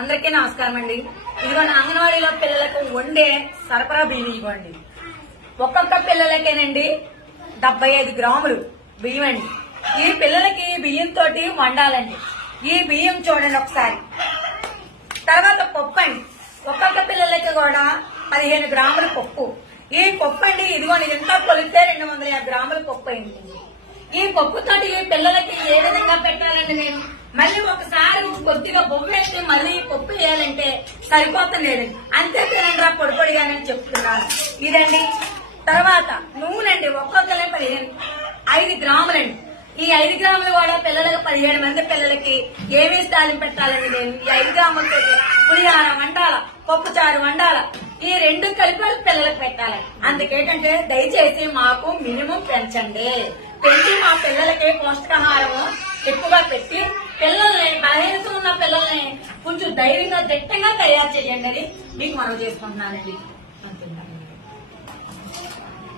అందరికీ నమస్కారం అండి ఇదిగోండి అంగన్వాడీలో పిల్లలకు వండే సరఫరా బియ్యం ఇవ్వండి. ఒక్కొక్క పిల్లలకేనండి డెబ్బై ఐదు గ్రాములు బియ్యం అండి. ఈ పిల్లలకి బియ్యంతో వండాలండి. ఈ బియ్యం చూడండి ఒకసారి. తర్వాత పప్పు అండి. ఒక్కొక్క పిల్లలకి కూడా పదిహేను గ్రాముల పప్పు. ఈ పప్పు అండి ఇదిగోండి ఇంత కొలిస్తే రెండు వందల యాభై గ్రాముల పప్పు అయింది. ఈ పప్పుతోటి ఈ పిల్లలకి ఏ విధంగా పెట్టాలండి నేను? మళ్ళీ ఒకసారి కొద్దిగా బొమ్మ వేసి మళ్ళీ పప్పు వేయాలంటే సరిపోతం అంతే తినండి పొడి పొడిగా నేను ఇదండి. తర్వాత నూనెండి ఒక్కొక్కలే పదిహేను ఐదు గ్రాములండి. ఈ ఐదు గ్రాములు కూడా పిల్లలకు పదిహేడు మంది పిల్లలకి ఏమేమి తాలింపు పెట్టాలండి నేను? ఈ ఐదు గ్రాములతో పులిహార వండాల పప్పు చారు వండాల ఈ రెండు కలిపి పిల్లలకు పెట్టాలి అందుకేటంటే దయచేసి మాకు మినిమం పెంచండి. పెంచి మా పిల్లలకి పౌష్టికాహారము ఎక్కువగా పెట్టి పిల్లల్ని బలహీనత ఉన్న పిల్లల్ని కొంచెం ధైర్యంగా దిట్టంగా తయారు చేయండి అని మీకు మనం చేసుకుంటున్నానండి. అంతే.